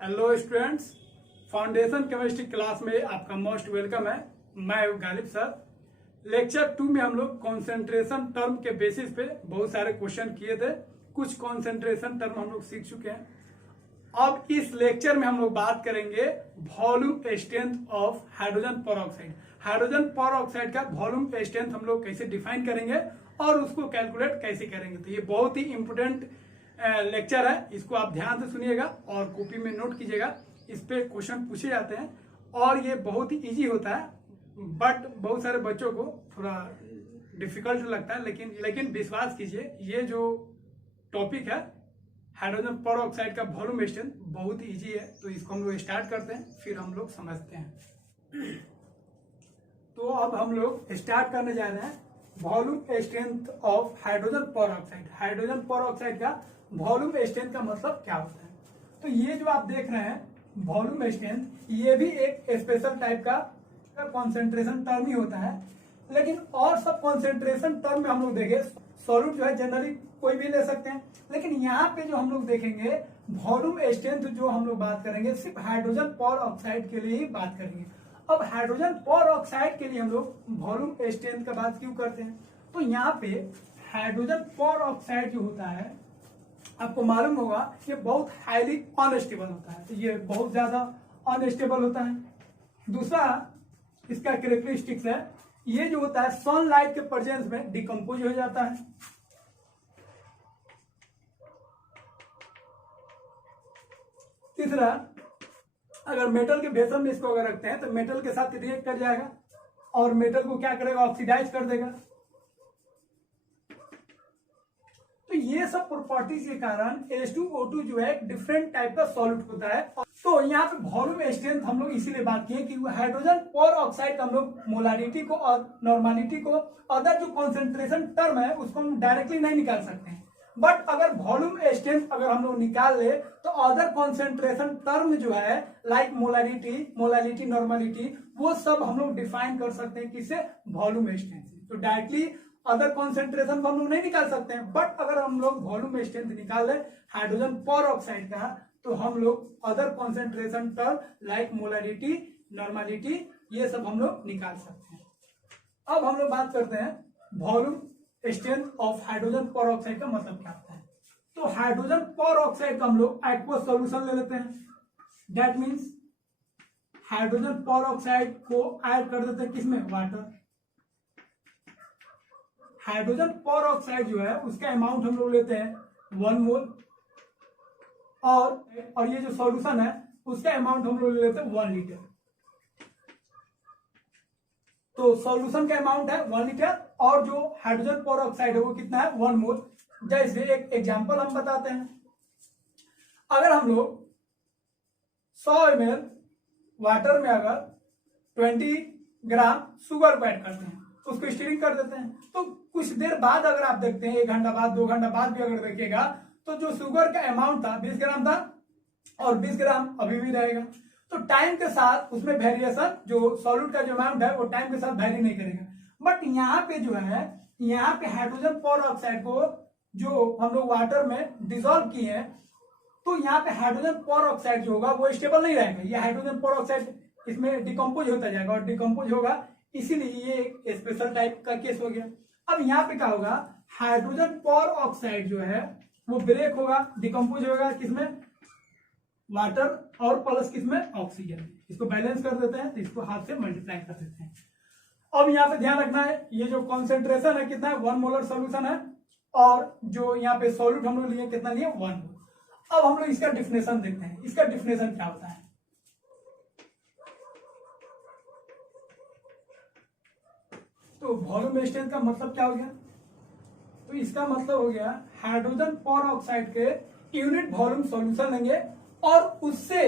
Hello students, foundation chemistry class में आपका most welcome है। मैं गालिब सर। लेक्चर 2 में हम लोग कॉन्सेंट्रेशन टर्म के बेसिस पे बहुत सारे क्वेश्चन किए थे। कुछ कॉन्सेंट्रेशन टर्म हम लोग सीख चुके हैं। अब इस लेक्चर में हम लोग बात करेंगे volume strength of hydrogen peroxide. Hydrogen peroxide का वॉल्यूम स्ट्रेंथ हम लोग कैसे डिफाइन करेंगे और उसको कैलकुलेट कैसे करेंगे। तो ये बहुत ही इंपोर्टेंट लेक्चर है, इसको आप ध्यान से सुनिएगा और कॉपी में नोट कीजिएगा। इस पे क्वेश्चन पूछे जाते हैं और ये बहुत ही इजी होता है, बट बहुत सारे बच्चों को थोड़ा डिफिकल्ट लगता है। लेकिन विश्वास कीजिए, ये जो टॉपिक है हाइड्रोजन पेरोक्साइड का वॉल्यूम स्ट्रेंथ बहुत ही इजी है। तो इसको हम लोग स्टार्ट करते हैं, फिर हम लोग समझते हैं। तो अब हम लोग स्टार्ट करने जा रहे हैं volume strength of hydrogen peroxide. Hydrogen peroxide का वॉल्यूम स्ट्रेंथ का मतलब क्या होता है। तो ये जो आप देख रहे हैं वॉल्यूम स्ट्रेंथ, ये भी एक स्पेशल टाइप का कॉन्सेंट्रेशन टर्म ही होता है। लेकिन और सब कॉन्सेंट्रेशन टर्म में हम लोग देखें, सॉल्यूट जो है जनरली कोई भी ले सकते हैं, लेकिन यहाँ पे जो हम लोग देखेंगे वॉल्यूम स्ट्रेंथ जो हम लोग बात करेंगे सिर्फ हाइड्रोजन पेरोक्साइड के लिए ही बात करेंगे। अब हाइड्रोजन पेरोक्साइड के लिए हम लोग वॉल्यूम स्ट्रेंथ का बात क्यों करते हैं, तो यहाँ पे हाइड्रोजन पेरोक्साइड जो होता है आपको मालूम होगा ये बहुत हाईली अनस्टेबल होता है। तो ये बहुत ज्यादा अनस्टेबल होता है। दूसरा इसका कैरेक्टरिस्टिक्स है, ये जो होता है सनलाइट के प्रेजेंस में डिकम्पोज हो जाता है। तीसरा, अगर मेटल के बेसन में इसको अगर रखते हैं तो मेटल के साथ रिएक्ट कर जाएगा और मेटल को क्या करेगा, ऑक्सीडाइज कर देगा। तो ये सब प्रॉपर्टीज के कारण H2O2 जो है डिफरेंट टाइप का सॉल्यूट होता है। तो यहाँ पे वॉल्यूम स्ट्रेंथ हम लोग इसीलिए बात किए कि हाइड्रोजन पेरोक्साइड का हम लोग मोलारिटी को और नॉर्मालिटी को, अदर जो कॉन्सेंट्रेशन टर्म है उसको हम डायरेक्टली नहीं निकाल सकते हैं। बट अगर वॉल्यूम स्ट्रेंथ अगर हम लोग निकाल ले तो अदर कॉन्सेंट्रेशन टर्म जो है लाइक मोलारिटी, नॉर्मालिटी, वो सब हम लोग डिफाइन कर सकते हैं किससे, वॉल्यूम स्ट्रेंथ से। तो डायरेक्टली अदर कॉन्सेंट्रेशन को हम लोग नहीं निकाल सकते हैं, बट अगर हम लोग वॉल्यूम स्ट्रेंथ निकाल ले हाइड्रोजन पेरोक्साइड का तो हम लोग other concentration term like molarity, normality, ये सब हम लोग निकाल सकते हैं। अब हम लोग बात करते हैं volume strength of hydrogen peroxide का मतलब क्या होता है। तो हाइड्रोजन पेरोक्साइड का हम लोग एक्वस सॉल्यूशन ले लेते हैं। दैट मीन्स हाइड्रोजन पेरोक्साइड को ऐड कर देते हैं किसमें, वाटर। हाइड्रोजन पेरोक्साइड जो है उसका अमाउंट हम लोग लेते हैं 1 मोल और ये जो सॉल्यूशन है उसका अमाउंट हम लोग लेते हैं 1 लीटर। तो सॉल्यूशन का अमाउंट है 1 लीटर और जो हाइड्रोजन पेरोक्साइड है वो कितना है, 1 मोल। जैसे एक एग्जांपल हम बताते हैं, अगर हम लोग 100 ml वाटर में अगर 20 ग्राम शुगर को ऐड करते हैं, उसको स्टीरिंग कर देते हैं, तो कुछ देर बाद अगर आप देखते हैं 1 घंटा बाद, 2 घंटा बाद भी अगर देखिएगा तो जो शुगर का अमाउंट था 20 ग्राम था और 20 ग्राम अभी भी रहेगा। तो टाइम के साथ उसमें वेरिएशन, जो सॉल्यूट का जो अमाउंट है वो टाइम के साथ वेरी नहीं करेगा। बट यहाँ पे जो है, यहाँ पे हाइड्रोजन पेरोक्साइड को जो हम लोग वाटर में डिसॉल्व किए हैं, तो यहाँ पे हाइड्रोजन पेरोक्साइड जो होगा वो स्टेबल नहीं रहेगा। ये हाइड्रोजन पेरोक्साइड इसमें डिकम्पोज होता जाएगा और डिकम्पोज होगा, इसीलिए ये एक स्पेशल टाइप का केस हो गया। अब यहाँ पे क्या होगा, हाइड्रोजन पेरोक्साइड जो है वो ब्रेक होगा, डिकम्पोज होगा किसमें, वाटर और प्लस किसमें, ऑक्सीजन। इसको बैलेंस कर देते हैं तो इसको हाथ से मल्टीप्लाई कर देते हैं। अब यहाँ पे ध्यान रखना है, ये जो कॉन्सेंट्रेशन है कितना है, 1 मोलर सोल्यूशन है और जो यहाँ पे सॉल्यूट हम लोग लिए कितना लिए, 1 मोल। अब हम लोग इसका डिफिनेशन देखते हैं, इसका डिफिनेशन क्या होता है। तो वॉल्यूम स्ट्रेंथ का मतलब क्या हो गया, तो इसका मतलब हो गया हाइड्रोजन पेरोक्साइड के यूनिट वॉल्यूम सॉल्यूशन लेंगे और उससे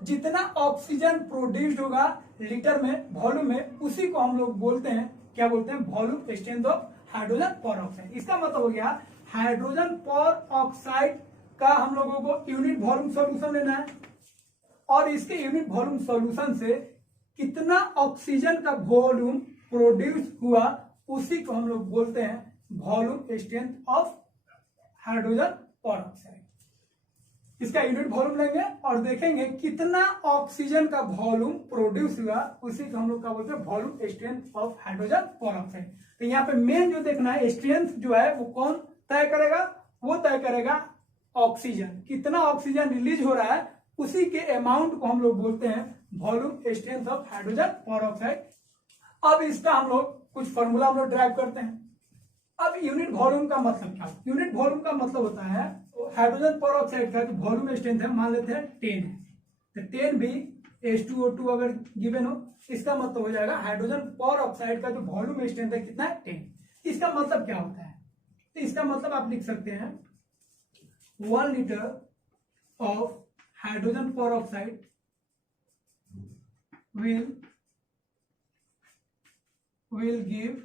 जितना ऑक्सीजन प्रोड्यूस्ड होगा लीटर में वॉल्यूम में, उसी को हम लोग बोलते हैं, क्या बोलते हैं, volume strength of hydrogen peroxide. इसका मतलब हो गया हाइड्रोजन पेरोक्साइड का हम लोगों को यूनिट वॉल्यूम सॉल्यूशन लेना है और इसके यूनिट वॉल्यूम सॉल्यूशन से कितना ऑक्सीजन का वॉल्यूम प्रोड्यूस हुआ उसी को हम लोग बोलते हैं volume strength of hydrogen peroxide. इसका यूनिट वॉल्यूम लेंगे और देखेंगे कितना ऑक्सीजन का वॉल्यूम प्रोड्यूस हुआ, उसी को हम लोग क्या बोलते हैं, volume strength of hydrogen peroxide. तो यहाँ पे मेन जो देखना है स्ट्रेंथ जो है वो कौन तय करेगा, वो तय करेगा ऑक्सीजन, कितना ऑक्सीजन रिलीज हो रहा है उसी के अमाउंट को हम लोग बोलते हैं volume strength of hydrogen peroxide. अब इसका हम लोग कुछ फॉर्मूला हम लोग ड्राइव करते हैं। अब यूनिट वॉल्यूम का मतलब क्या, यूनिट वॉल्यूम का मतलब होता है हाइड्रोजन पेरोक्साइड का जो वॉल्यूम स्ट्रेंथ है, मान लेते हैं 10 है, तो 10 भी H2O2 अगर गिवन हो, इसका मतलब हो जाएगा हाइड्रोजन पेरोक्साइड का जो वॉल्यूम स्ट्रेंथ है कितना है, 10। इसका मतलब क्या होता है, तो इसका मतलब आप लिख सकते हैं 1 litre of hydrogen peroxide will give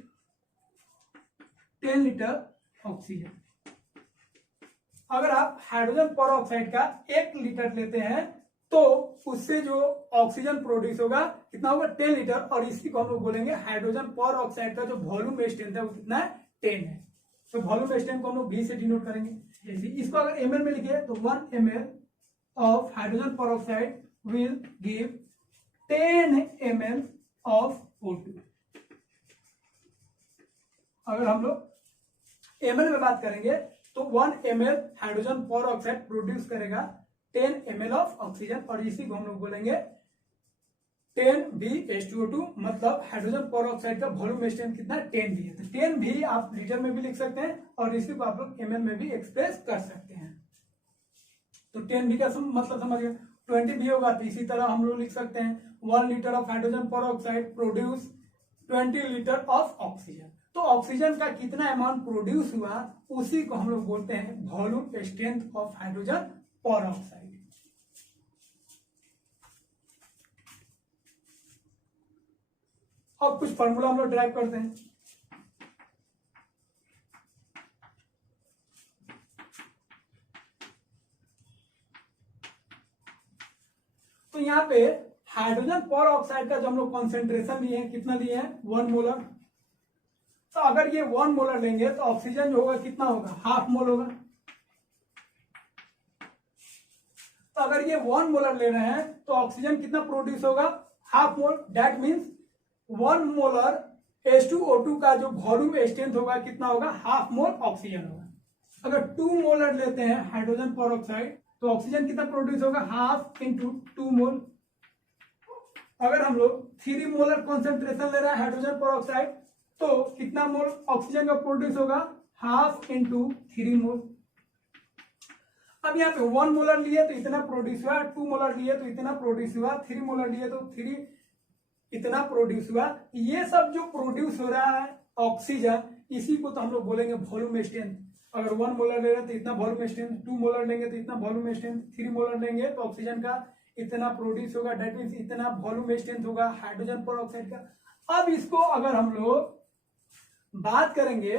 10 litre oxygen. अगर आप हाइड्रोजन पेरोक्साइड का 1 लीटर लेते हैं तो उससे जो ऑक्सीजन प्रोड्यूस होगा कितना होगा, 10 लीटर, और इसी को हम लोग बोलेंगे हाइड्रोजन पेरोक्साइड का जो वॉल्यूम स्ट्रेंथ है वो कितना है, 10 है। तो वॉल्यूम स्ट्रेंथ को हम लोग V से डिनोट करेंगे। इसको अगर ml में लिखे तो 1 ml of hydrogen peroxide will give 10 ml of O2। अगर हम लोग ml में बात करेंगे तो 1 ml हाइड्रोजन पेरोक्साइड प्रोड्यूस करेगा 10 ml ऑफ ऑक्सीजन, और इसी को हम लोग बोलेंगे 10VH2O2, मतलब हाइड्रोजन पेरोक्साइड का वॉल्यूम स्ट्रेंथ कितना है, 10 भी है। तो 10 भी आप लीटर में भी लिख सकते हैं और इसी को आप लोग ml में भी एक्सप्रेस कर सकते हैं। तो 10 भी का मतलब समझिए, 20 भी होगा तो इसी तरह हम लोग लिख सकते हैं 1 litre of hydrogen peroxide produce 20 litre of oxygen. तो ऑक्सीजन का कितना अमाउंट प्रोड्यूस हुआ उसी को हम लोग बोलते हैं volume strength of hydrogen peroxide. अब कुछ फॉर्मूला हम लोग ड्राइव करते हैं। तो यहाँ पे हाइड्रोजन पेरोक्साइड का जो हम लोग कॉन्सेंट्रेशन लिए हैं, कितना लिए हैं, 1 मोलर। तो अगर ये 1 मोलर लेंगे तो ऑक्सीजन जो होगा कितना होगा, हाफ मोल होगा। तो अगर ये 1 मोलर ले रहे हैं तो ऑक्सीजन कितना प्रोड्यूस होगा, half mole. That means 1 molar H2O2 का जो वॉल्यूम स्ट्रेंथ होगा कितना होगा, हाफ मोल ऑक्सीजन होगा। अगर 2 मोलर लेते हैं हाइड्रोजन पेरोक्साइड तो ऑक्सीजन कितना प्रोड्यूस होगा, हाफ इंटू 2 मोल। अगर हम लोग 3 मोलर कॉन्सेंट्रेशन ले रहे हैं हाइड्रोजन पेरोक्साइड तो कितना मोल ऑक्सीजन का प्रोड्यूस होगा, हाफ इंटू 3 मोल। अब यहाँ पे 1 मोलर लिए तो इतना प्रोड्यूस हुआ, 2 मोलर लिए तो इतना प्रोड्यूस हुआ, 3 मोलर लिए तो 3 इतना प्रोड्यूस हुआ। ये सब जो प्रोड्यूस हो रहा है ऑक्सीजन, इसी को तो हम लोग बोलेंगे वॉल्यूम स्ट्रेंथ। अगर 1 मोलर ले रहे हैं तो इतना वॉल्यूम स्ट्रेंथ, 2 मोलर लेंगे तो इतना वॉल्यूम स्ट्रेंथ, 3 मोलर लेंगे तो ऑक्सीजन का इतना प्रोड्यूस होगा, डेट मीन्स इतना वॉल्यूम स्ट्रेंथ होगा हाइड्रोजन पेरोक्साइड का। अब इसको अगर हम लोग बात करेंगे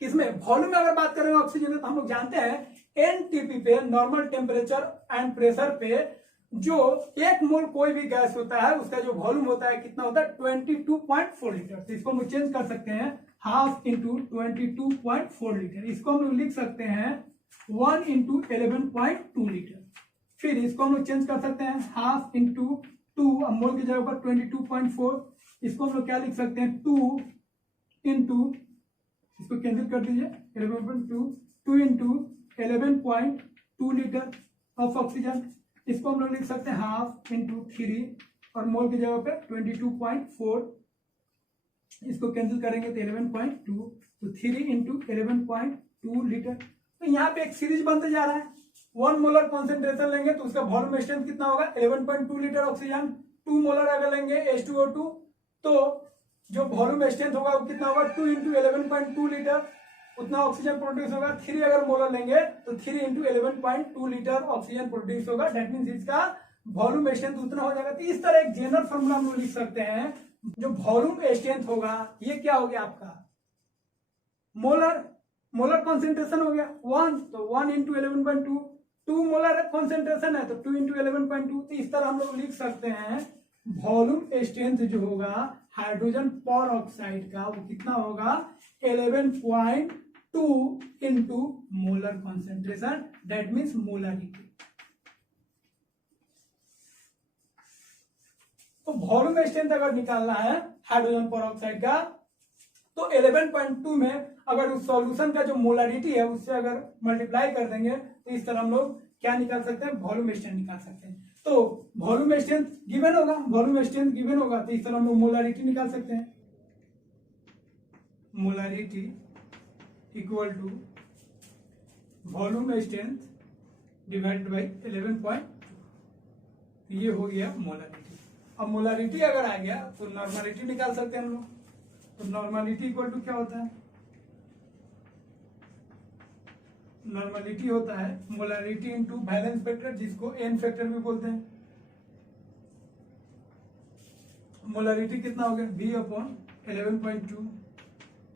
किसमें, वॉल्यूम में अगर बात करेंगे ऑक्सीजन तो हम लोग जानते हैं एनटीपी पे, नॉर्मल टेम्परेचर एंड प्रेशर पे, जो 1 मोल कोई भी गैस होता है उसका जो वॉल्यूम होता है कितना होता है, 22.4 लीटर। तो इसको हम लोग चेंज कर सकते हैं, हाफ इंटू 22.4 लीटर। इसको हम लोग लिख सकते हैं 1 इंटू 11.2 लीटर। फिर इसको हम लोग चेंज कर सकते हैं, हाफ इंटू 2, अब मोल की जगह पर 22.4, इसको हम लोग क्या लिख सकते हैं, 2 इंटू, इसको कैंसिल कर दीजिए, 11.2, 2 इंटू 11.2 लीटर ऑफ ऑक्सीजन। इसको हम लोग लिख सकते हैं हाफ इंटू 3, और मोल की जगह पे 22.4, इसको कैंसिल करेंगे तो 11.2, तो 3 इंटू 11.2 लीटर। तो यहाँ पे एक सीरीज बनते जा रहा है। 1 मोलर कॉन्सेंट्रेशन लेंगे तो उसका वॉल्यूम स्ट्रेंथ कितना होगा, 11.2 लीटर ऑक्सीजन। 2 मोलर अगर लेंगे H2O2 तो जो वॉल्यूम स्ट्रेंथ होगा वो कितना होगा, 2 इंटू 11.2 लीटर, उतना ऑक्सीजन प्रोड्यूस होगा। 3 अगर मोलर लेंगे तो 3 इंटू 11.2 लीटर ऑक्सीजन प्रोड्यूस होगा, डेट मीन्स इसका वॉल्यूम स्ट्रेंथ उतना हो जाएगा। तो इस तरह एक जनरल फॉर्मूला हम लोग लिख सकते हैं, जो वॉल्यूम स्ट्रेंथ होगा ये क्या हो गया आपका, मोलर कॉन्सेंट्रेशन हो गया 1, तो 1 इंटू 11.2, 2 मोलर कॉन्सेंट्रेशन है तो 2 इंटू 11.2। तो इस तरह हम लोग लिख सकते हैं वॉल्यूम स्ट्रेंथ जो होगा हाइड्रोजन पेरोक्साइड का वो कितना होगा, 2 into molar concentration, that means molarity. तो वॉल्यूम स्ट्रेंथ अगर निकालना है हाइड्रोजन पेरोक्साइड का, तो 11.2 में अगर उस सॉल्यूशन का जो मोलारिटी है उससे अगर मल्टीप्लाई कर देंगे तो इस तरह हम लोग क्या निकाल सकते हैं, वॉल्यूम स्ट्रेंथ निकाल सकते हैं। तो वॉल्यूम स्ट्रेंथ गिवन होगा, वॉल्यूम स्ट्रेंथ गिवन होगा तो इस तरह हम लोग मोलारिटी निकाल सकते हैं। Molarity equal to volume strength divided by 11.2, ये हो गया मोलारिटी। अब मोलारिटी अगर आ गया तो नॉर्मलिटी निकाल सकते हैं हम लोग। तो नॉर्मलिटी इक्वल टू क्या होता है, नॉर्मलिटी होता है मोलारिटी इनटू बैलेंस फैक्टर, जिसको एन फैक्टर भी बोलते हैं। मोलारिटी कितना हो गया, V upon 11.2।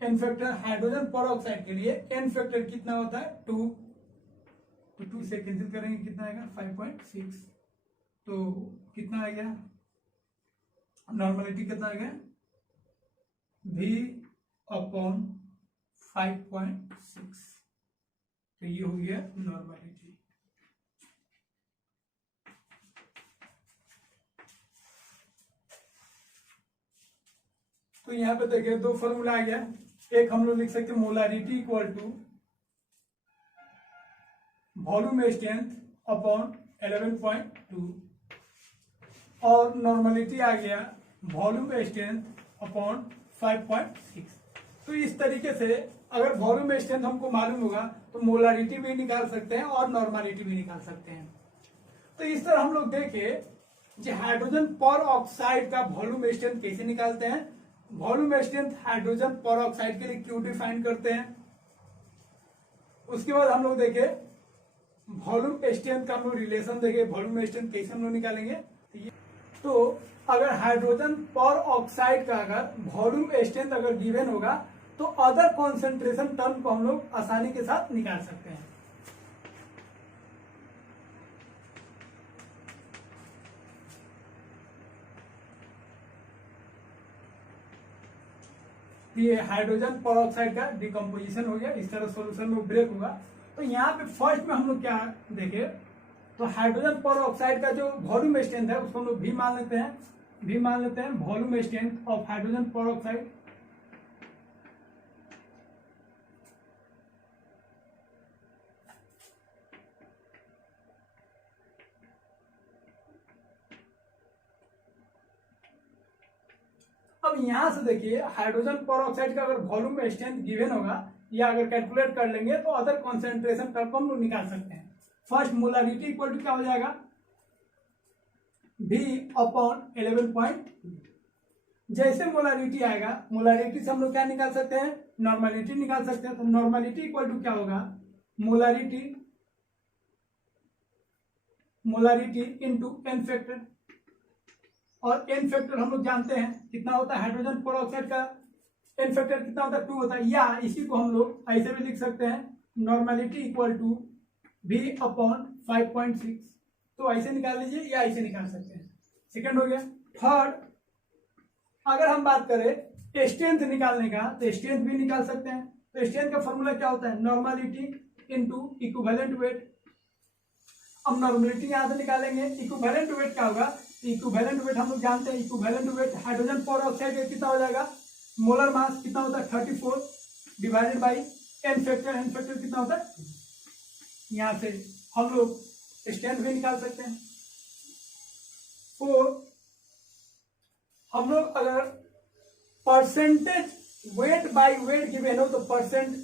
N factor hydrogen peroxide के लिए एन फैक्टर कितना होता है 2, तो 2 से कैंसिल करेंगे कितना आएगा 5.6, तो कितना आ गया नॉर्मलिटी कितना आ गया V अपॉन 5.6, तो ये हो गया नॉर्मलिटी। तो यहां पे देखिए दो फॉर्मूला आ गया, एक हम लोग लिख सकते हैं molarity equal to volume strength upon 11.2 और नॉर्मलिटी आ गया वॉल्यूम स्ट्रेंथ अपॉन 5.6। तो इस तरीके से अगर वॉल्यूम स्ट्रेंथ हमको मालूम होगा तो मोलारिटी भी निकाल सकते हैं और नॉर्मलिटी भी निकाल सकते हैं। तो इस तरह हम लोग देखें कि हाइड्रोजन पेरोक्साइड का वॉल्यूम स्ट्रेंथ कैसे निकालते हैं। वॉल्यूम स्ट्रेंथ हाइड्रोजन पेरोक्साइड के लिए क्यों डिफाइन करते हैं, उसके बाद हम लोग देखे वॉल्यूम स्ट्रेंथ का हम लोग रिलेशन देखे, वॉल्यूम स्ट्रेंथ कैसे हम लोग निकालेंगे। तो अगर हाइड्रोजन पेरोक्साइड का अगर वॉल्यूम स्ट्रेंथ अगर गिवन होगा तो अदर कॉन्सेंट्रेशन टर्म को हम लोग आसानी के साथ निकाल सकते हैं। ये हाइड्रोजन पेरोक्साइड का डिकम्पोजिशन हो गया, इस तरह सॉल्यूशन में ब्रेक होगा। तो यहाँ पे फर्स्ट में हम लोग क्या देखे, तो हाइड्रोजन पेरोक्साइड का जो वॉल्यूम स्ट्रेंथ है उसको हम लोग V मान लेते हैं, V मान लेते हैं volume strength of hydrogen peroxide. अब यहां से देखिए हाइड्रोजन पेरोक्साइड का अगर वॉल्यूम स्ट्रेंथ गिवन होगा या अगर कैलकुलेट कर लेंगे तो अदर कॉन्सेंट्रेशन टर्म को हम लोग निकाल सकते हैं। फर्स्ट मोलारिटी इक्वल टू क्या हो जाएगा V अपॉन 11.2। जैसे मोलारिटी आएगा, मोलारिटी से हम लोग क्या निकाल सकते हैं, नॉर्मलिटी निकाल सकते हैं। तो नॉर्मलिटी इक्वल टू क्या होगा, मोलारिटी इनटू एन फैक्टर, और एन फैक्टर हम लोग जानते हैं कितना होता है, हाइड्रोजन पेरोक्साइड का एन फैक्टर कितना होता है 2 होता है, या इसी को हम लोग ऐसे भी लिख सकते हैं normality equal to V upon 5.6। तो ऐसे निकाल लीजिए या ऐसे निकाल सकते हैं। सेकंड हो गया। थर्ड, अगर हम बात करें स्ट्रेंथ निकालने का तो स्ट्रेंथ भी निकाल सकते हैं। तो स्ट्रेंथ का फॉर्मूला क्या होता है, नॉर्मलिटी इनटू इक्विवेलेंट वेट। अब नॉर्मलिटी यहां से निकालेंगे, इक्विवेलेंट वेट क्या होगा, इक्विवेलेंट वेट हम लोग जानते हैं, इक्विवेलेंट वेट हाइड्रोजन पेरोक्साइड का कितना हो जाएगा, मोलर मास कितना होता है 34 divided by n factor, n factor कितना होता है, यहां से हम लोग स्ट्रेंथ भी निकाल सकते हैं। फोर, हम लोग अगर percentage weight by wait given हो तो परसेंट,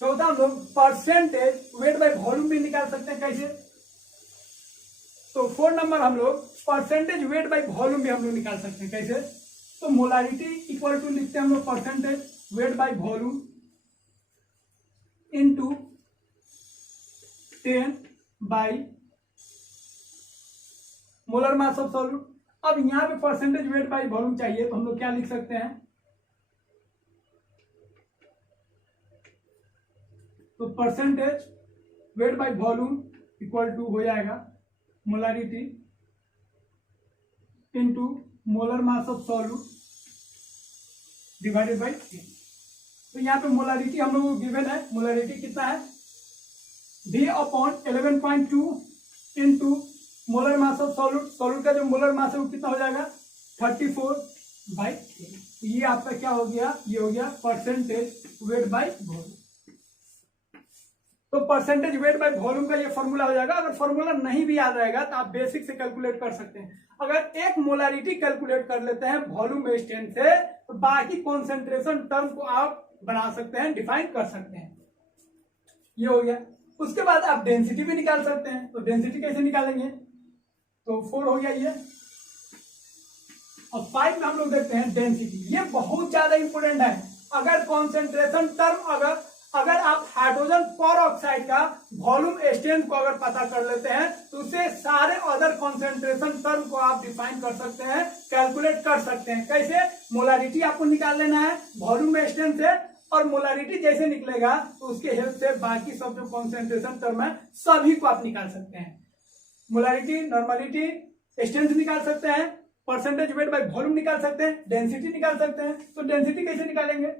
चौथा हम लोग परसेंटेज वेट बाय वॉल्यूम भी निकाल सकते हैं। कैसे, तो 4 नंबर हम लोग परसेंटेज वेट बाय वॉल्यूम भी हम लोग निकाल सकते हैं। कैसे, तो मोलारिटी इक्वल टू लिखते हैं हम लोग percentage weight by volume into 10 by molar mass of solute. अब यहां पे परसेंटेज वेट बाय वॉल्यूम चाहिए तो हम लोग क्या लिख सकते हैं, तो percentage weight by volume equal to हो जाएगा molarity into molar mass of solute divided by 10। तो यहाँ पे मोलारिटी हम लोग को गिवन है, मोलारिटी कितना है V/11.2 into molar mass of solute, solute का जो मोलर मास है वो कितना हो जाएगा 34/3। ये आपका क्या हो गया, ये हो गया परसेंटेज वेट बाय वॉल्यूम। तो परसेंटेज वेट बाय वॉल्यूम का ये फॉर्मूला हो जाएगा। अगर फॉर्मूला नहीं भी याद रहेगा तो आप बेसिक से कैलकुलेट कर सकते हैं। अगर एक मोलारिटी कैलकुलेट कर लेते हैं वॉल्यूम स्टेंट से, तो बाकी कॉन्सेंट्रेशन टर्म को आप बना सकते हैं, डिफाइन कर सकते हैं। ये हो गया। उसके बाद आप डेंसिटी भी निकाल सकते हैं। तो डेंसिटी कैसे निकालेंगे, तो 4 हो गया ये। और 5 में हम लोग देखते हैं डेंसिटी। ये बहुत ज्यादा इंपोर्टेंट है। अगर कॉन्सेंट्रेशन टर्म अगर आप हाइड्रोजन पर ऑक्साइड का वॉल्यूम स्ट्रेंथ को अगर पता कर लेते हैं तो उससे सारे अदर कॉन्सेंट्रेशन टर्म को आप डिफाइन कर सकते हैं, कैलकुलेट कर सकते हैं। कैसे, मोलारिटी आपको निकाल लेना है वॉल्यूम स्ट्रेंथ से, और मोलारिटी जैसे निकलेगा तो उसके हेल्प से बाकी सब जो कॉन्सेंट्रेशन टर्म है सभी को आप निकाल सकते हैं। मोलारिटी, नॉर्मलिटी, स्ट्रेंथ निकाल सकते हैं, परसेंटेज वेट बाय वॉल्यूम निकाल सकते हैं, डेंसिटी निकाल सकते हैं। तो डेंसिटी कैसे निकालेंगे,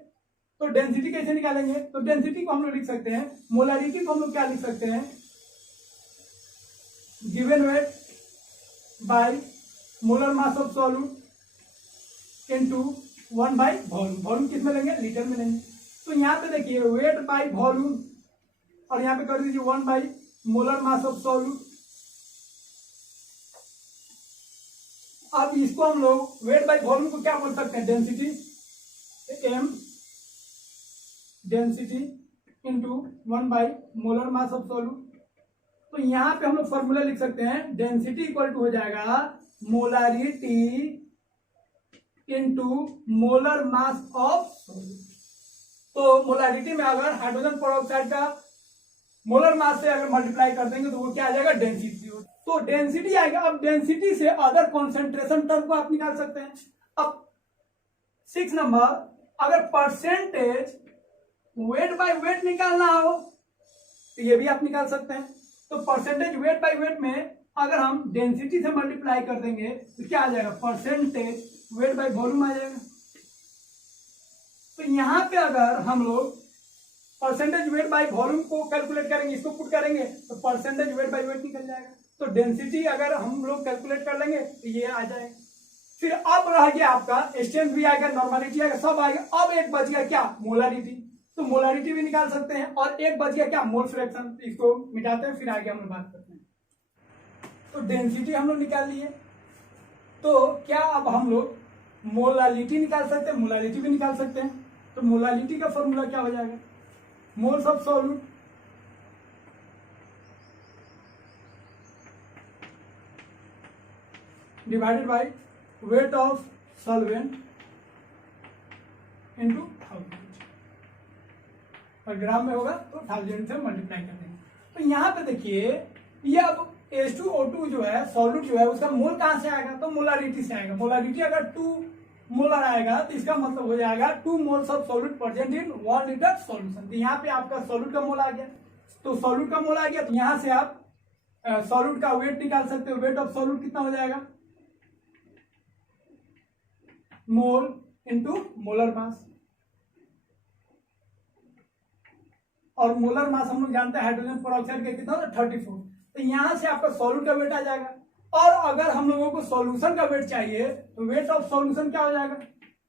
तो डेंसिटी कैसे निकालेंगे, तो डेंसिटी को हम लोग लिख सकते हैं, मोलारिटी को हम लोग क्या लिख सकते हैं, given weight by molar mass of solute into 1 by volume. Volume किस में लेंगे, लीटर में लेंगे। तो यहाँ पे देखिए वेट बाय वॉल्यूम, और यहाँ पे कर दीजिए 1 by molar mass of solute. अब इसको हम लोग वेट बाय वॉल्यूम को क्या बोल सकते हैं, density, m density into 1 by molar mass of solute. तो यहां पे हम लोग फॉर्मूला लिख सकते हैं, डेंसिटी इक्वल टू हो जाएगा molarity into molar mass of solute. तो मोलारिटी में अगर हाइड्रोजन पेरोक्साइड का मोलर मास से अगर मल्टीप्लाई कर देंगे तो वो क्या आ जाएगा, डेंसिटी। तो डेंसिटी आएगा। अब डेंसिटी से अदर कॉन्सेंट्रेशन टर्म को आप निकाल सकते हैं। अब 6 नंबर, अगर परसेंटेज वेट बाय वेट निकालना हो तो ये भी आप निकाल सकते हैं। तो परसेंटेज वेट बाय वेट में अगर हम डेंसिटी से मल्टीप्लाई कर देंगे तो क्या आ जाएगा, परसेंटेज वेट बाय वॉल्यूम आ जाएगा। तो यहां पे अगर हम लोग परसेंटेज वेट बाय वॉल्यूम को कैलकुलेट करेंगे, इसको पुट करेंगे तो परसेंटेज वेट बाय वेट निकल जाएगा। तो डेंसिटी अगर हम लोग कैलकुलेट कर लेंगे तो ये आ जाएगा। फिर अब रह गया आपका स्ट्रेंथ भी आएगा, नॉर्मलिटी आएगा, सब आएगा। अब एक बच गया क्या, मोलारिटी। तो मोलारिटी भी निकाल सकते हैं। और एक बच गया क्या, मोल फ्रैक्शन। इसको मिटाते हैं, फिर आगे हम लोग बात करते हैं। तो डेंसिटी हम लोग निकाल लिए। तो क्या अब हम लोग मोलालिटी निकाल सकते हैं, मोलालिटी भी निकाल सकते हैं। तो मोलालिटी का फॉर्मूला क्या हो जाएगा, moles of solute divided by weight of solvent into 1000। और ग्राम में होगा तो 1000 से मल्टीप्लाई कर देंगे। तो यहाँ पे देखिए ये अब H2O2 जो है, सॉल्यूट जो है, उसका मोल कहां से आएगा, तो मोलारिटी से आएगा। मोलारिटी अगर 2 मोलर आएगा तो इसका मतलब हो जाएगा 2 moles of solute present in 1 litre solution. तो यहाँ पे आपका सॉल्यूट का मोल आ गया। तो सॉल्यूट का मोल आ गया, तो यहाँ से आप सॉल्यूट का वेट निकाल सकते हो। वेट ऑफ सॉल्यूट कितना हो जाएगा, मोल इंटू मोलर मास। और मोलर मास हम लोग जानते हैं हाइड्रोजन पेरोक्साइड का कितना होता है, 34। तो यहां से आपका सॉल्यूट का वेट आ जाएगा। और अगर हम लोगों को सॉल्यूशन का वेट चाहिए तो वेट ऑफ सॉल्यूशन क्या हो जाएगा,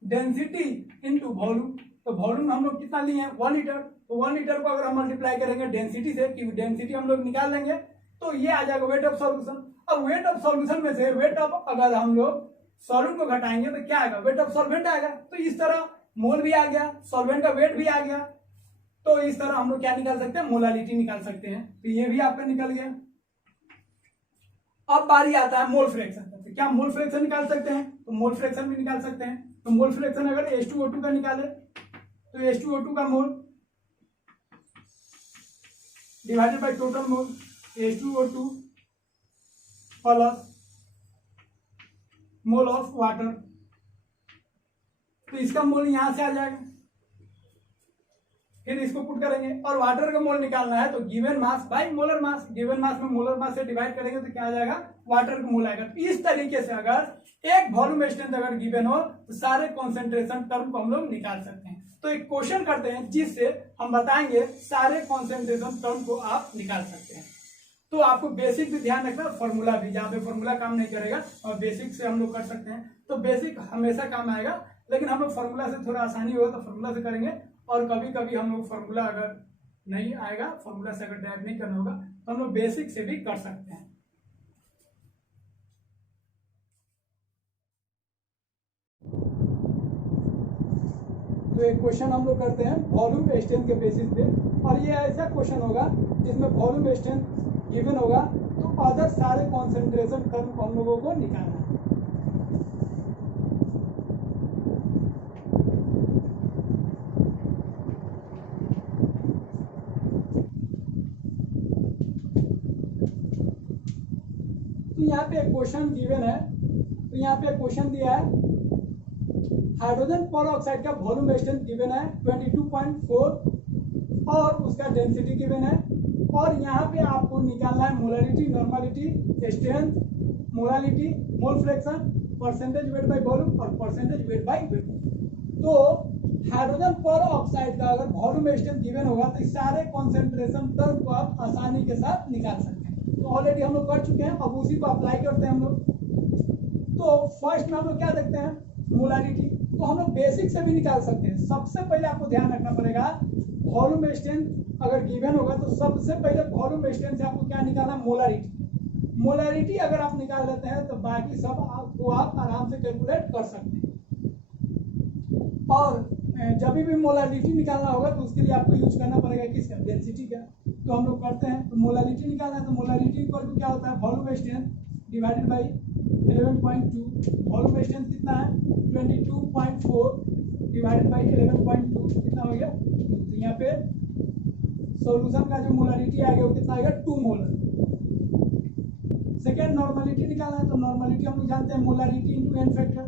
डेंसिटी इंटू वॉल्यूम। तो वॉल्यूम हम लोग कितना लिए हैं, 1 लीटर। तो 1 लीटर को अगर हम मल्टीप्लाई करेंगे डेंसिटी से, कि डेंसिटी हम लोग निकाल लेंगे, तो ये आ जाएगा वेट ऑफ सॉल्यूशन। अब वेट ऑफ सॉल्यूशन में से वेट ऑफ अगर हम लोग सॉल्यूट को घटाएंगे तो क्या आएगा, वेट ऑफ सॉल्वेंट आएगा। तो इस तरह मोल भी आ गया, सॉल्वेंट का वेट भी आ गया। तो इस तरह हम लोग क्या निकाल सकते हैं, मोलालिटी निकाल सकते हैं। तो ये भी आपका निकल गया। अब बारी आता है मोल फ्रैक्शन। तो क्या मोल फ्रैक्शन निकाल सकते हैं, तो मोल फ्रैक्शन भी निकाल सकते हैं। तो मोल फ्रैक्शन अगर H2O2 का निकाले तो H2O2 का मोल divided by total mole, H2O2 plus mole of water. तो इसका मोल यहां से आ जाएगा। फिर इसको पुट करेंगे और वाटर का मोल निकालना है तो given mass by molar mass. Given mass में मोलर मास से डिवाइड करेंगे तो क्या आ जाएगा, वाटर का मोल आएगा। तो इस तरीके से अगर एक वॉल्यूम स्ट्रेंथ अगर गिवन हो तो सारे कॉन्सेंट्रेशन टर्म को हम लोग निकाल सकते हैं। तो एक क्वेश्चन करते हैं जिससे हम बताएंगे सारे कॉन्सेंट्रेशन टर्म को आप निकाल सकते हैं। तो आपको बेसिक भी ध्यान रखना, फॉर्मूला भी, जहाँ पे फॉर्मूला काम नहीं करेगा और बेसिक से हम लोग कर सकते हैं। तो बेसिक हमेशा काम आएगा, लेकिन हम लोग फॉर्मूला से थोड़ा आसानी होगा तो फॉर्मूला से करेंगे, और कभी कभी हम लोग फॉर्मूला अगर नहीं आएगा, फॉर्मूला से अगर ड्राइव नहीं करना होगा तो हम लोग बेसिक से भी कर सकते हैं। तो एक क्वेश्चन हम लोग करते हैं वॉल्यूम स्ट्रेंथ के बेसिस पे, और ये ऐसा क्वेश्चन होगा जिसमें वॉल्यूम स्ट्रेंथ गिवन होगा, तो अदर सारे कॉन्सेंट्रेशन टर्म को हम लोगों को निकालना है। तो यहाँ पे एक क्वेश्चन गिवन है, तो यहाँ पे क्वेश्चन दिया है हाइड्रोजन पर ऑक्साइड का वॉल्यूम स्ट्रेंथ गिवन है 22.4 और उसका डेंसिटी गिवन है, और यहाँ पे आपको निकालना है molarity, normality, strength, molality, mole fraction, percentage weight by volume और परसेंटेज वेट बाय वेट। तो हाइड्रोजन पर ऑक्साइड का अगर वॉल्यूम स्ट्रेंथ गिवन होगा तो सारे कॉन्सेंट्रेशन टर्म को आप आसानी के साथ निकाल सकते हैं। तो ऑलरेडी हम लोग कर चुके हैं, अब उसी को अप्लाई करते हैं हम लोग। तो फर्स्ट में हम लोग क्या देखते हैं, मोलारिटी। तो हम लोग बेसिक से भी निकाल सकते हैं। सबसे पहले आपको ध्यान रखना पड़ेगा, वॉल्यूम स्ट्रेंथ अगर गिवन होगा तो सबसे पहले वॉल्यूम स्ट्रेंथ से आपको क्या निकालना, मोलारिटी। मोलारिटी अगर आप निकाल लेते हैं तो बाकी सब आपको आप आराम से कैलकुलेट कर सकते हैं। और जब भी मोलारिटी निकालना होगा तो उसके लिए आपको यूज करना पड़ेगा किसका, डेंसिटी का। तो हम लोग करते हैं, तो मोलारिटी निकालना है तो मोलारिटी इक्वल टू क्या होता है, volume strength divided by 11.2। Volume strength कितना है, 22.4 डिवाइडेड बाई 11.2 कितना हो गया। तो यहाँ पे सॉल्यूशन का जो मोलारिटी आ गया वो कितना आएगा, 2 मोलर। सेकेंड नॉर्मलिटी निकालना है, तो नॉर्मलिटी हम लोग जानते हैं मोलारिटी इंटू एन फैक्टर,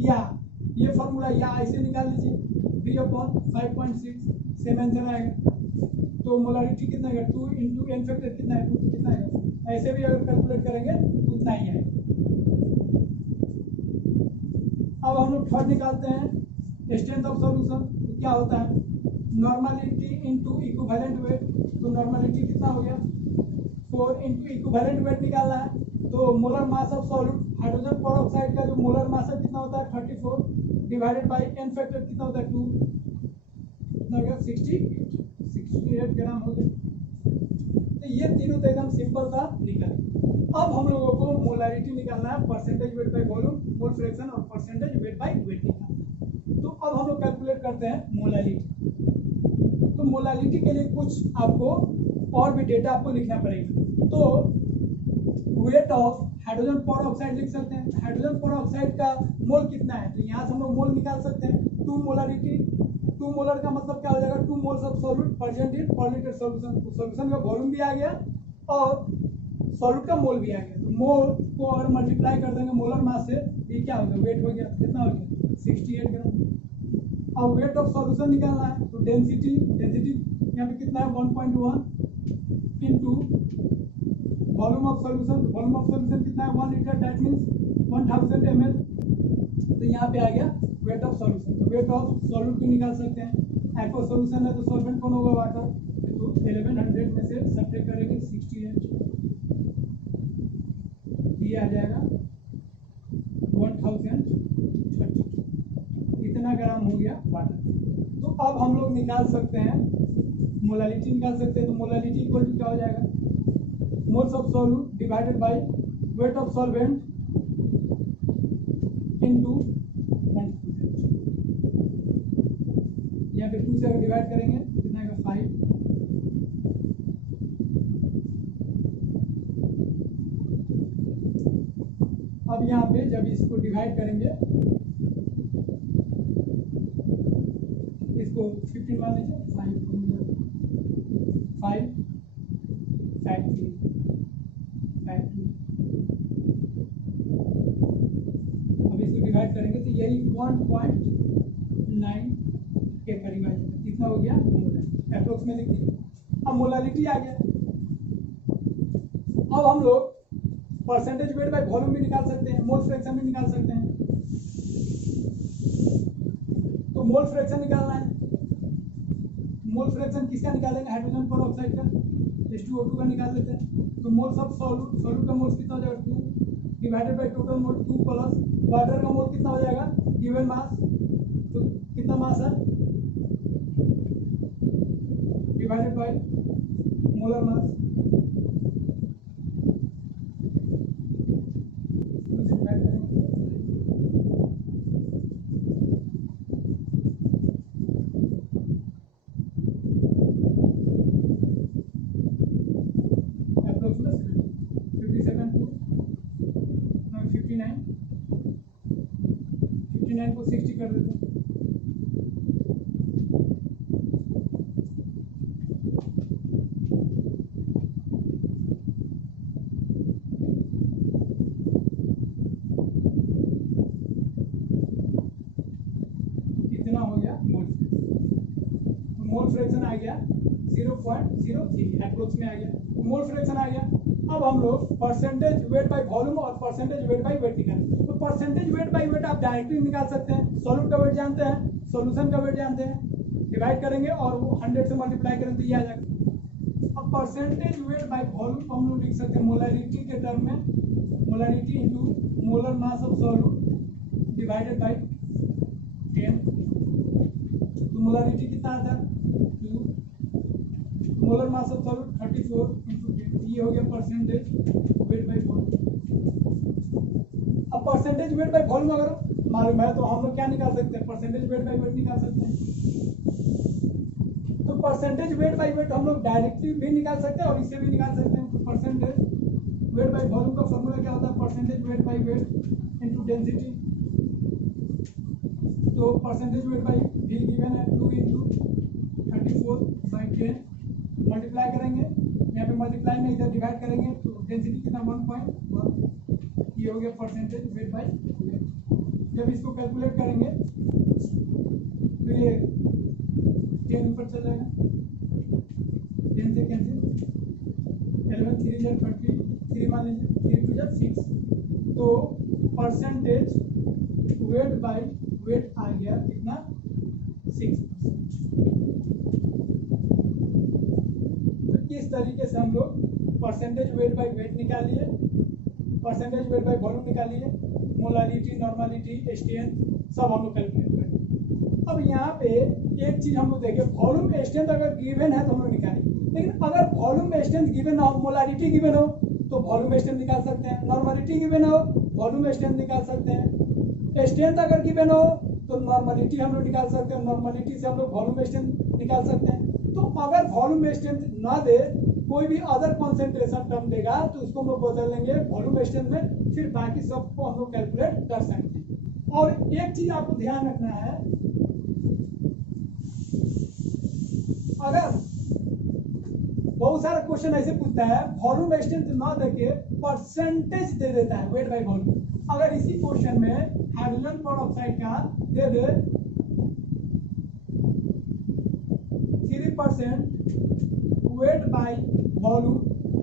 या ये फॉर्मूला या ऐसे निकाल लीजिए, V/5.6 सेम आंसर आएगा। तो मोलारिटी कितना आएगा, 2 इंटू एन फैक्टर कितना है, 2 कितना आएगा। ऐसे भी अगर कैलकुलेट करेंगे तो उतना ही आएगा। अब हम लोग थर्ड निकालते हैं, स्ट्रेंथ ऑफ सॉल्यूशन। तो क्या होता है, नॉर्मलिटी इंटू इक्विवेलेंट वेट। तो नॉर्मलिटी कितना हो गया, 4 इंटू इक्विवेलेंट वेट निकालना है। तो molar mass of solute, hydrogen पर ऑक्साइड का जो मोलर मास है कितना होता है, 34 डिवाइडेड बाई एन फैक्टर कितना होता है, 2 कितना हो गया, 68 ग्राम हो गया। तो ये तीनों तो एकदम सिंपल था, निकल। अब हम लोगों को मोलारिटी निकालना है, percentage weight by volume, mole fraction और परसेंटेज वेट बाय वेट निकालना। तो अब हम लोग कैलकुलेट करते हैं मोलारिटी। तो मोलारिटी के लिए कुछ आपको और भी डेटा आपको लिखना पड़ेगा। तो वेट ऑफ हाइड्रोजन पर ऑक्साइड लिख सकते हैं। हाइड्रोजन पर ऑक्साइड का मोल कितना है, तो यहाँ से हम लोग मोल निकाल सकते हैं। 2 मोलारिटी, 2 मोलर का मतलब क्या हो जाएगा, 2 moles of solute present in पर लीटर सॉल्यूशन। तो सॉल्यूशन का वॉल्यूम भी आ गया और सॉल्यूट का मोल भी आ गया। तो मोल को अगर मल्टीप्लाई कर देंगे मोलर मास से, ये क्या हो गया, वेट हो गया, कितना हो गया, 68 ग्राम। अब वेट ऑफ सॉल्यूशन निकालना है, तो डेंसिटी यहाँ पे कितना है, 1.1 into volume of solution. Volume of solution कितना है, 1 लीटर, दैट मीन्स 1000 ml। तो यहाँ पे आ गया वेट ऑफ सॉल्यूशन। तो वेट ऑफ सॉल्यूट भी निकाल सकते हैं। एक्वा सॉल्यूशन है तो सॉल्वेंट कौन होगा, वाटर। तो 1100 में से सब्ट्रैक्ट करेंगे 68, ये आ जाएगा 1030, इतना ग्राम हो गया वाटर। तो अब हम लोग निकाल सकते हैं मोलालिटी, निकाल सकते हैं। तो मोलालिटी इक्वल टू क्या हो जाएगा, moles of solute divided by weight of solvent into 1%। यहाँ पे 2 से अगर डिवाइड करेंगे कितना आएगा, 5। अब यहाँ पे जब इसको डिवाइड करेंगे, इसको 15 मान लीजिए, 5 फैक्ट्री 2। अब इसको डिवाइड करेंगे तो यही 1.9 के करीब आ जाएगा। कितना हो गया, मोलर अप्रोक्स में लिख दिया। अब मोलालिटी आ गया। अब हम लोग परसेंटेज वेट बाय वॉल्यूम भी निकाल सकते हैं, मोल फ्रैक्शन भी निकाल सकते हैं। तो मोल फ्रैक्शन निकालना है। मोल फ्रैक्शन किसका निकालेंगे? हाइड्रोजन पर ऑक्साइड का, H2O2 का निकाल लेते हैं। तो मोल्स ऑफ सॉल्यूट का मोल्स कितना हो जाएगा? 2 divided by total mole 2 plus water का मोल कितना हो जाएगा? गिवन मास, तो कितना मास है? Divided by molar mass. को 60 कर देते हैं। कितना हो गया मोल फ्रैक्शन? तो मोल फ्रैक्शन आ गया 0.03 अप्रोक्स में आ गया। मोल फ्रैक्शन आ गया। अब हम लोग परसेंटेज वेट बाय वॉल्यूम और परसेंटेज वेट बाय वेट निकालेंगे। तो परसेंटेज वेट बाय वेट आप डायरेक्टली निकाल सकते हैं। सॉल्यूट का वेट जानते हैं, सॉल्यूशन का वेट जानते हैं, डिवाइड करेंगे और वो 100 से मल्टीप्लाई करेंगे तो ये आ जाएगा। अब परसेंटेज वेट बाय वॉल्यूम को हम लोग लिख सकते हैं मोलरिटी के टर्म में, molarity into molar mass of solute divided by 10। तो मोलरिटी कितना आता है? 2। Molar mass of solute 34 into 10। ये हो गया परसेंटेज वेट बाय वॉल्यूम। अब परसेंटेज वेट बाय वॉल्यूम अगर मालूम है तो हम लोग क्या निकाल सकते हैं? परसेंटेज वेट बाय वेट निकाल सकते हैं। तो परसेंटेज वेट बाय वेट हम लोग डायरेक्टली भी निकाल सकते हैं और इससे भी निकाल सकते हैं। तो परसेंटेज वेट बाय वॉल्यूम का फॉर्मूला क्या होता है? Percentage weight by weight into density. तो percentage weight by V given है 2 इनटू 34 बाय 10। मल्टीप्लाई करेंगे, यहाँ पे मल्टीप्लाई में इधर डिवाइड करेंगे तो डेंसिटी कितना? 1.1। ये हो गया परसेंटेज वेट बाय वेट। जब इसको कैलकुलेट करेंगे तो ये 10 ऊपर चल जाएगा, 10 से कैंसिल, 11 3 जा 33 मान लीजिए, 3 2 जा 6। तो परसेंटेज वेट बाय वेट आ गया कितना? 6%। तो इस तरीके से हम लोग परसेंटेज वेट बाय वेट निकालिए, परसेंटेज वेट बाय वॉल्यूम निकालिए, मोलारिटी, नॉर्मलिटी, स्ट्रेंथ सब हम लोग कैलकुलेट करें। अब यहाँ पे एक चीज हम लोग देखिए, वॉल्यूम स्ट्रेंथ अगर गिवन है तो हम लोग निकालेंगे, लेकिन अगर वॉल्यूम स्ट्रेंथ गिवन ना हो, मोलारिटी गिवन हो तो वॉल्यूम स्ट्रेंथ निकाल सकते हैं, नॉर्मलिटी गिवन हो वॉल्यूम स्ट्रेंथ निकाल सकते हैं, स्ट्रेंथ अगर गिवन हो तो नॉर्मलिटी हम लोग निकाल सकते हैं, नॉर्मलिटी से हम लोग वॉल्यूम स्ट्रेंथ निकाल सकते हैं। तो अगर वॉल्यूम स्ट्रेंथ ना दे, कोई भी अदर कॉन्सेंट्रेशन टर्म देगा तो उसको हम लोग बदल लेंगे वॉल्यूम स्ट्रेंथ में, फिर बाकी सब को हम लोग कैलकुलेट कर सकते हैं। और एक चीज आपको ध्यान रखना है, अगर बहुत सारा क्वेश्चन ऐसे पूछता है वॉल्यूम स्ट्रेंथ ना देके परसेंटेज दे देता है वेट बाय वॉल्यूम, अगर इसी क्वेश्चन में हाइड्रोजन पेरोक्साइड का दे दे 3% wait by volume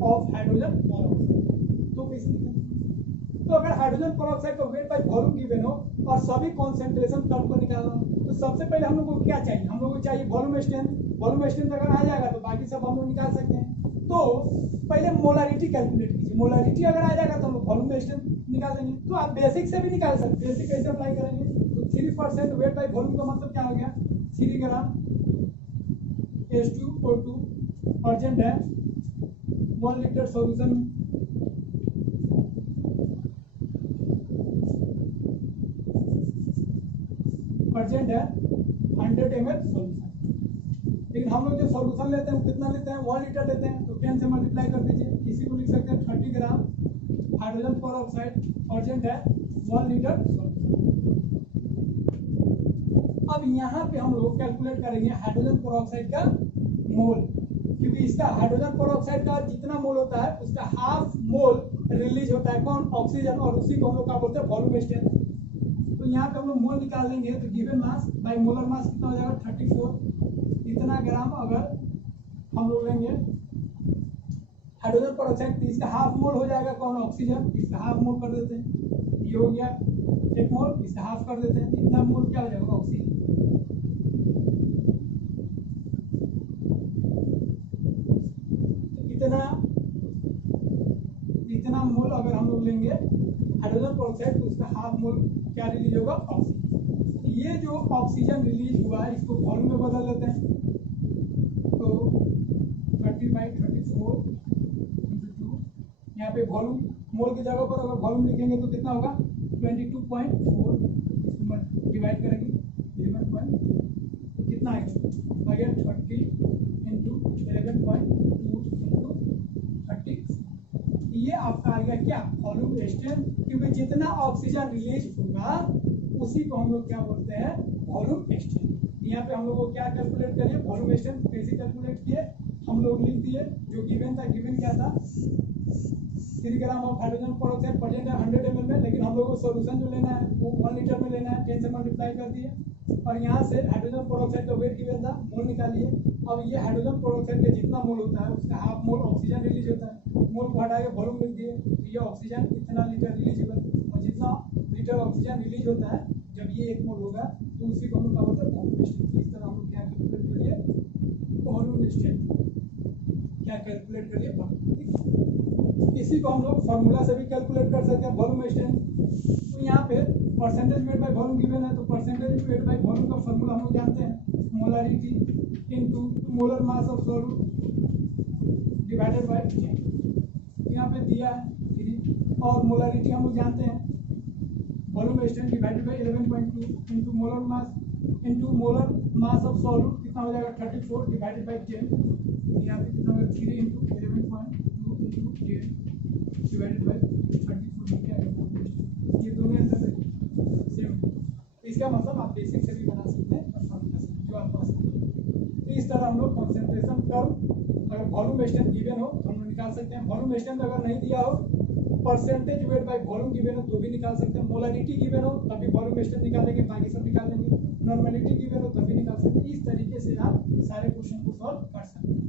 of hydrogen peroxide, तो कैसे निकालेंगे? तो अगर हाइड्रोजन पेरोक्साइड का वेट बाय वॉल्यूम गिवन हो और सभी कॉन्सेंट्रेशन टर्म को निकालना हो, तो सबसे पहले हम लोग को क्या चाहिए? हम लोग को चाहिए वॉल्यूम स्ट्रेंथ। वॉल्यूम स्ट्रेंथ अगर आ जाएगा तो बाकी सब हम लोग निकाल सकते हैं। तो पहले मोलारिटी कैलकुलेट कीजिए, मोलारिटी अगर आ जाएगा तो हम लोग वॉल्यूम स्ट्रेंथ निकाल देंगे। तो आप बेसिक से भी निकाल सकते हैं, बेसिक कैसे अप्लाई करेंगे? तो 3% वेट बाय वॉल्यूम का मतलब क्या हो गया? 3 ग्राम H2O2 अर्जेंट है 1 लीटर सॉल्यूशन में, अर्जेंट है 100 ml सॉल्यूशन। लेकिन हम लोग जो सॉल्यूशन लेते हैं वो कितना लेते हैं? 1 लीटर लेते हैं, तो 10 से मल्टीप्लाई कर दीजिए। इसी को लिख सकते हैं 30 ग्राम हाइड्रोजन पेरोक्साइड अर्जेंट है 1 लीटर सॉल्यूशन। अब यहाँ पे हम लोग कैलकुलेट करेंगे हाइड्रोजन पेरोक्साइड का मोल, क्योंकि इसका हाइड्रोजन पेरोक्साइड का जितना मोल होता है उसका हाफ मोल रिलीज होता है कौन? ऑक्सीजन, और उसी को हम लोग क्या बोलते हैं? Volume strength. तो यहाँ पे हम लोग मोल निकाल लेंगे तो given mass by molar mass कितना हो जाएगा? 34 इतना ग्राम। अगर हम लोग लेंगे हाइड्रोजन पेरोक्साइड तो इसका हाफ मोल हो जाएगा कौन? ऑक्सीजन, इसका हाफ मोल कर देते हैं, ये हो गया 1 मोल, इसका हाफ कर देते हैं, इतना मोल क्या हो जाएगा? ऑक्सीजन। जितना मोल अगर हम लोग लेंगे हाइड्रोजन पेरोक्साइड तो उसका हाफ मोल क्या रिलीज होगा, ऑक्सीजन। ये जो ऑक्सीजन रिलीज हुआ है इसको वॉल्यूम में बदल लेते हैं, तो 30/34 × 2, यहाँ पे वॉल्यूम मोल की जगह पर अगर वॉल्यूम लिखेंगे तो कितना होगा 22.4, इसको डिवाइड करेंगे 11 कितना आएगा 30 × 11.2 × 30। ये आपका आ गया क्या वॉल्यूम स्ट्रेंथ, क्योंकि जितना ऑक्सीजन रिलीज होगा उसी को हम लोग क्या बोलते हैं वॉल्यूम स्ट्रेंथ। यहाँ पे हम लोग को क्या कैलकुलेट करिए वॉल्यूम स्ट्रेंथ कैसे कैलकुलेट किए हम लोग लिख दिए, जो गिवन था, गिवन क्या था 3 gram of hydrogen peroxide present है 100 ml में, लेकिन हम लोग को सोल्यूशन जो लेना है वो 1 लीटर में लेना है, 10 से मल्टीप्लाई कर दिए और यहाँ से हाइड्रोजन पेरोक्साइड का वेट गिवन था मोल निकालिए। अब ये हाइड्रोजन पेरोक्साइड का जितना मोल होता है उसका हाफ मोल ऑक्सीजन रिलीज होता है, मोल को हटा के वॉल्यूम लिख दिए, तो ये ऑक्सीजन इतना लीटर रिलीज होगा और जितना लीटर ऑक्सीजन रिलीज होता है जब ये 1 मोल होगा तो उसी को हम लोग क्या बोलते हैं वॉल्यूम स्ट्रेंथ। इस तरह हम लोग क्या कैलकुलेट करिए वॉल्यूम स्ट्रेंथ, क्या कैलकुलेट करिए, इसी को हम लोग फॉर्मूला से भी कैलकुलेट कर सकते हैं वॉल्यूम स्ट्रेंथ। तो यहाँ पे percentage weight by volume given है, तो परसेंटेज वेट बाय वॉल्यूम का फॉर्मूला हम लोग जानते हैं molarity into molar mass of solute divided bye तो यहाँ पे दिया है 3 और मोलारिटी हम लोग जानते हैं volume strength divided by 11.2 into molar mass of solute कितना हो जाएगा 34 डिवाइडेड बाय 10, यहाँ पे कितना होगा 3 × 11.2 × 10 डिवाइडेड बाय 34 क्या है, ये दोनों आंसर सेम। इसका मतलब आप बेसिक से भी बना सकते हैं और फॉर्मूला से जो आप पास करें। तो इस तरह हम लोग कॉन्सेंट्रेशन कर्व अगर वॉल्यूम स्ट्रेंथ गिवन हो तो हम लोग निकाल सकते हैं, वॉल्यूम स्ट्रेंथ अगर नहीं दिया हो percentage weight by volume given हो तो भी निकाल सकते हैं, मोलारिटी गिवन हो तभी वॉल्यूम स्ट्रेंथ निकालेंगे, बाकी सब निकाल लेंगे, नॉर्मेलिटी गिवन हो तभी निकाल सकते हैं। इस तरीके से आप सारे क्वेश्चन को सॉल्व कर सकते हैं।